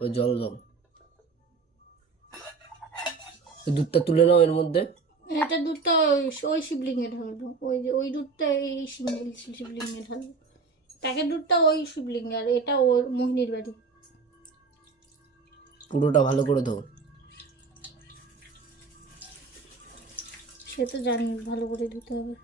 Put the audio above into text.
ওই জল দাও, দুধটা তুলে নাও এর মধ্যে। এটা দুধটা ওই শিবলিঙ্গে ঢালবো, ওই যে ওই দুধটা এই শিবলিঙ্গে ঢালবো। প্যাকেট দুধটা ওই শিবলিঙ্গে, আর এটা ওর মোহিনীর বাড়ি। পুরোটা ভালো করে দাও। সে তো জানি ভালো করে দিতে হবে।